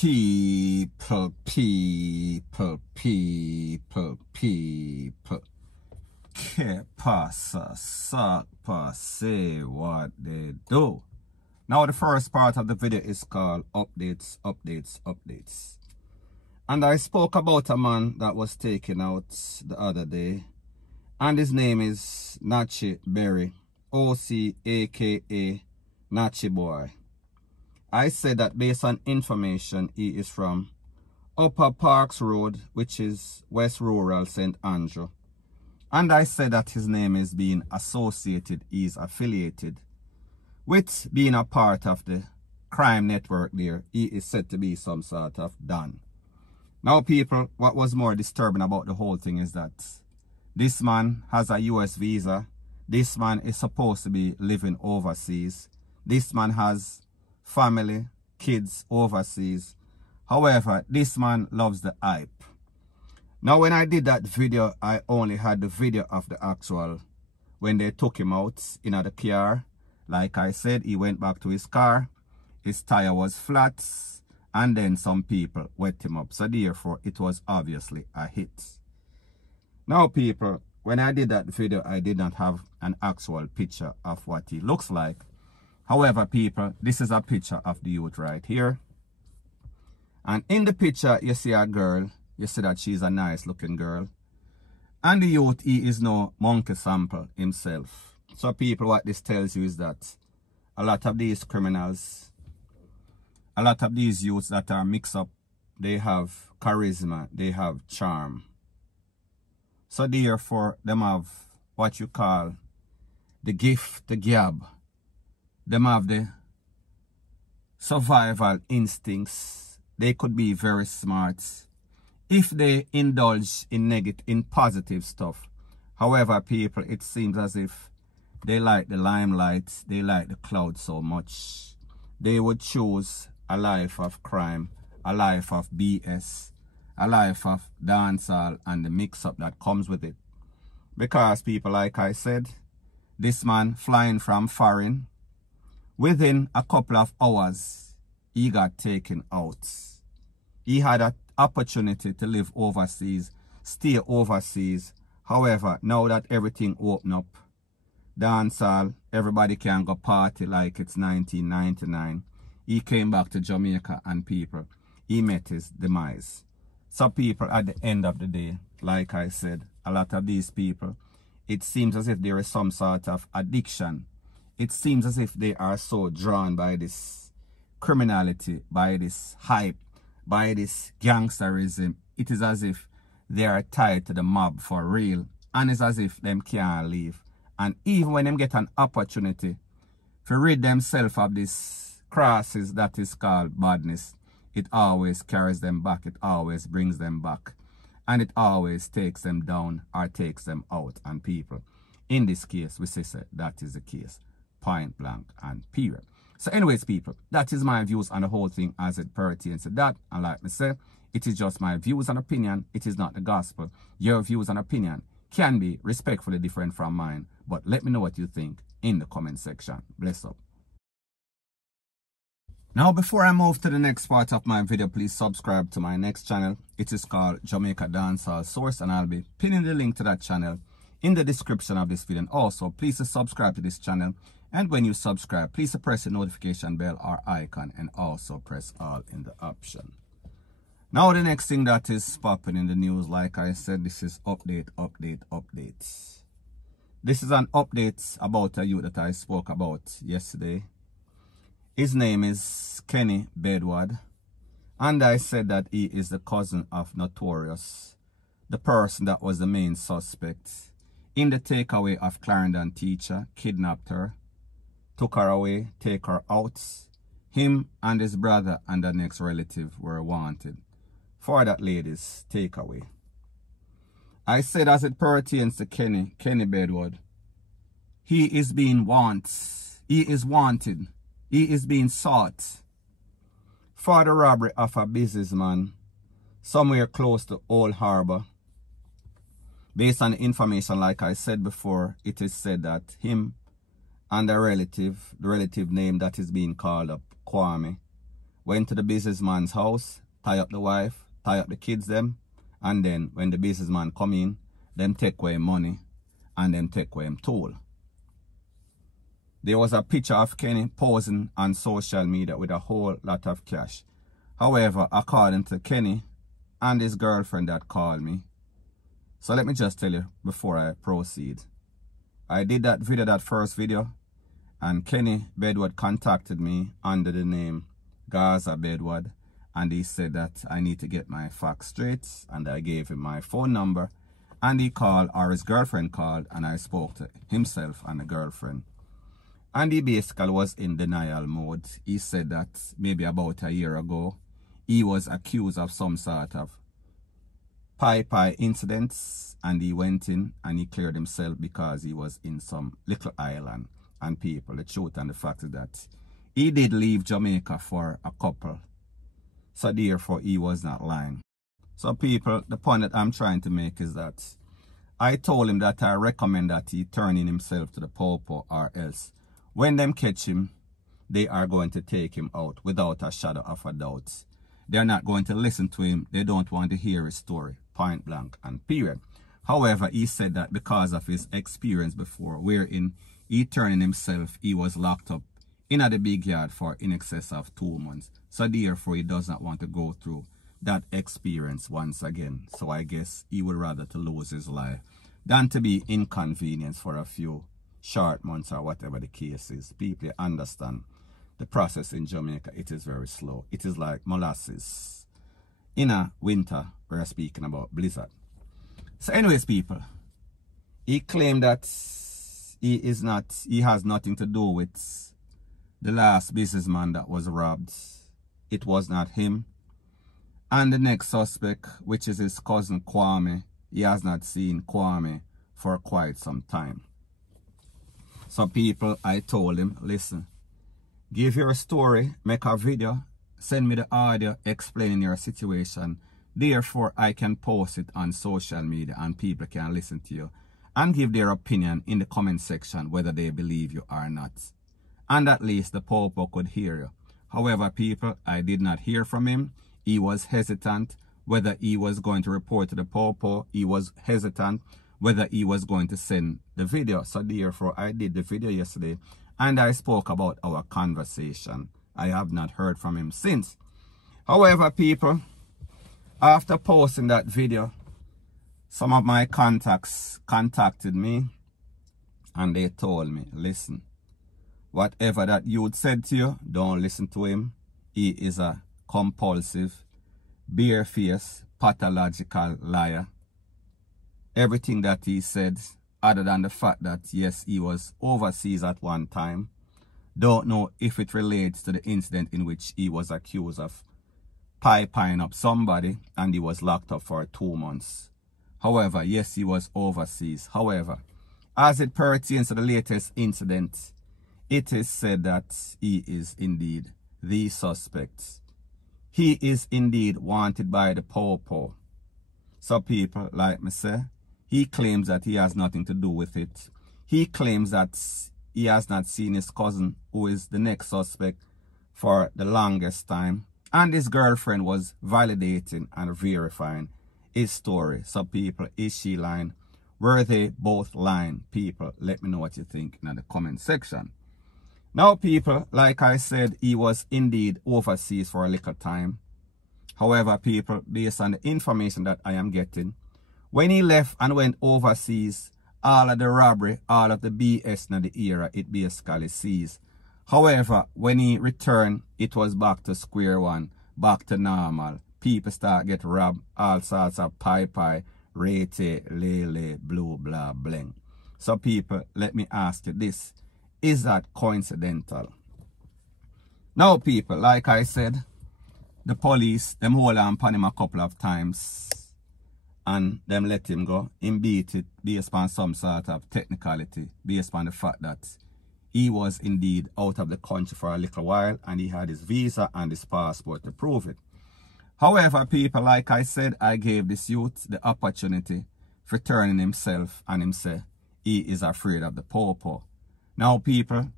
People. Que pasa, suck, say what they do. Now the first part of the video is called updates. And I spoke about a man that was taken out the other day. And his name is Nachi Berry, OC aka Nachi Boy. I said that based on information, he is from Upper Parks Road, which is West Rural St. Andrew. And I said that his name is being associated, is affiliated with being a part of the crime network there. He is said to be some sort of Don. Now people, what was more disturbing about the whole thing is that this man has a US visa. This man is supposed to be living overseas. This man has family, kids overseas. However, this man loves the hype. Now when I did that video, I only had the video of the actual, when they took him out in the car. Like I said, he went back to his car. His tire was flat. And then some people wet him up. So therefore, it was obviously a hit. Now people, when I did that video, I did not have an actual picture of what he looks like. However, people, this is a picture of the youth right here. And in the picture, you see a girl. You see that she's a nice looking girl. And the youth, he is no monkey sample himself. So people, what this tells you is that a lot of these criminals, a lot of these youths that are mixed up, they have charisma, they have charm. So therefore, them have what you call the gift, the gab. Them have the survival instincts. They could be very smart if they indulge in positive stuff. However, people, it seems as if they like the limelight, they like the cloud so much. They would choose a life of crime, a life of BS, a life of dancehall and the mix-up that comes with it. Because people, like I said, this man flying from foreign, within a couple of hours, he got taken out. He had an opportunity to live overseas, stay overseas. However, now that everything opened up, dancehall, everybody can go party like it's 1999. He came back to Jamaica and people, he met his demise. So people, at the end of the day, like I said, a lot of these people, it seems as if there is some sort of addiction. It seems as if they are so drawn by this criminality, by this hype, by this gangsterism. It is as if they are tied to the mob for real. And it's as if them can't leave. And even when them get an opportunity to rid themselves of this crosses that is called badness, it always carries them back. It always brings them back. And it always takes them down or takes them out. And people, in this case, we say that is the case. Point blank and period. So anyways, people, that is my views on the whole thing as it pertains to that. And like I said, it is just my views and opinion. It is not the gospel. Your views and opinion can be respectfully different from mine. But let me know what you think in the comment section. Bless up. Now, before I move to the next part of my video, please subscribe to my next channel. It is called Jamaica Dancehall Source, and I'll be pinning the link to that channel in the description of this video. And also, please subscribe to this channel. And when you subscribe, please press the notification bell or icon and also press all in the option. Now, the next thing that is popping in the news, like I said, this is updates. This is an update about a youth that I spoke about yesterday. His name is Kenny Bedward. And I said that he is the cousin of Notorious, the person that was the main suspect in the takeaway of Clarendon teacher, kidnapped her, took her away, take her out. Him and his brother and the next relative were wanted for that lady's takeaway. I said as it pertains to Kenny Bedward, he is being wanted. He is wanted. He is being sought for the robbery of a businessman somewhere close to Old Harbor. Based on the information, like I said before, it is said that him and the relative name that is being called up, Kwame, went to the businessman's house, tie up the wife, tie up the kids them, and then when the businessman come in, them take away money and them take away him tool. There was a picture of Kenny posing on social media with a whole lot of cash. However, according to Kenny and his girlfriend that called me, so let me just tell you before I proceed. I did that video, that first video, and Kenny Bedward contacted me under the name Gaza Bedward, and he said that I need to get my facts straight, and I gave him my phone number, and he called, or his girlfriend called, and I spoke to himself and the girlfriend. And he basically was in denial mode. He said that maybe about a year ago, he was accused of some sort of pie incidents, and he went in and he cleared himself because he was in some little island. And people, the truth and the fact is that he did leave Jamaica for a couple. So therefore, he was not lying. So people, the point that I'm trying to make is that I told him that I recommend that he turn in himself to the popo, or else when them catch him, they are going to take him out without a shadow of a doubt. They're not going to listen to him. They don't want to hear his story, point blank and period. However, he said that because of his experience before, wherein he turned in himself, he was locked up in the big yard for in excess of 2 months. So therefore, he does not want to go through that experience once again. So I guess he would rather to lose his life than to be inconvenienced for a few short months or whatever the case is. People understand the process in Jamaica. It is very slow. It is like molasses in a winter. We're speaking about blizzard. So anyways, people, he claimed that he has nothing to do with the last businessman that was robbed. It was not him. And the next suspect, which is his cousin Kwame, he has not seen Kwame for quite some time. So people, I told him, listen, give your story, make a video, send me the audio explaining your situation. Therefore, I can post it on social media and people can listen to you and give their opinion in the comment section whether they believe you or not. And at least the popo could hear you. However, people, I did not hear from him. He was hesitant whether he was going to report to the popo. He was hesitant whether he was going to send the video. So therefore, I did the video yesterday and I spoke about our conversation. I have not heard from him since. However, people, after posting that video, some of my contacts contacted me and they told me, listen, whatever that youth said to you, don't listen to him. He is a compulsive, barefaced, pathological liar. Everything that he said, other than the fact that, yes, he was overseas at one time, don't know if it relates to the incident in which he was accused of pieing up somebody and he was locked up for 2 months. However, yes, he was overseas. However, as it pertains to the latest incident, it is said that he is indeed the suspect. He is indeed wanted by the popo. So people, like me say, he claims that he has nothing to do with it. He claims that he has not seen his cousin, who is the next suspect, for the longest time. And his girlfriend was validating and verifying his story. So people, is she lying? Were they both lying? People, let me know what you think in the comment section. Now people, like I said, he was indeed overseas for a little time. However, people, based on the information that I am getting, when he left and went overseas, all of the robbery, all of the BS in the era, it basically ceased. However, when he returned, it was back to square one, back to normal. People start get robbed, all sorts of pie, rete, lele, blue, blah, bling. So people, let me ask you this. Is that coincidental? Now people, like I said, the police, them hold on upon him a couple of times and them let him go. Him beat it based on some sort of technicality, based on the fact that he was indeed out of the country for a little while and he had his visa and his passport to prove it. However, people, like I said, I gave this youth the opportunity for turning himself and him say he is afraid of the popo. Now, people,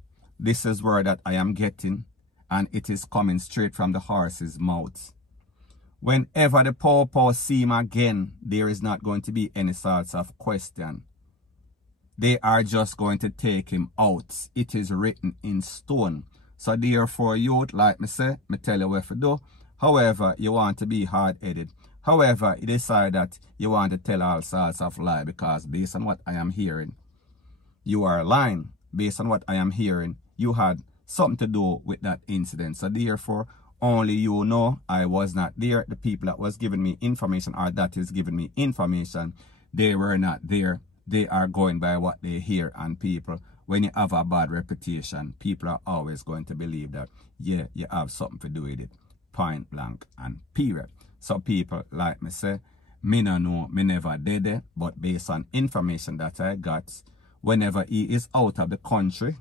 this is word that I am getting and it is coming straight from the horse's mouth. Whenever the pawpaw see him again, there is not going to be any sorts of question. They are just going to take him out. It is written in stone. So therefore, youth, like me say, me tell you what to do. However, you want to be hard-headed. However, you decide that you want to tell all sorts of lie, because based on what I am hearing, you are lying. Based on what I am hearing, you had something to do with that incident. So therefore, only you know I was not there. The people that was giving me information, or that is giving me information, they were not there. They are going by what they hear. And people, when you have a bad reputation, people are always going to believe that, yeah, you have something to do with it. Point blank and period. So people, like me say, me no know, me never did it, but based on information that I got, whenever he is out of the country,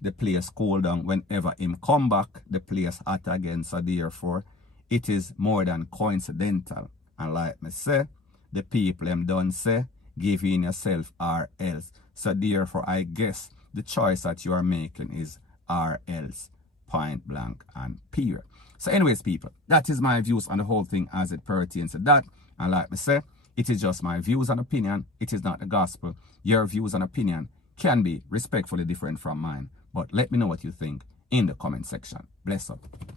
the place cool down. Whenever him come back, the place hot again. So therefore, it is more than coincidental. And like me say, the people them done say, give in yourself or else. So therefore, I guess the choice that you are making is or else. Point blank and period. So anyways, people, that is my views on the whole thing as it pertains to that. And like me say, it is just my views and opinion. It is not the gospel. Your views and opinion can be respectfully different from mine. But let me know what you think in the comment section. Bless up.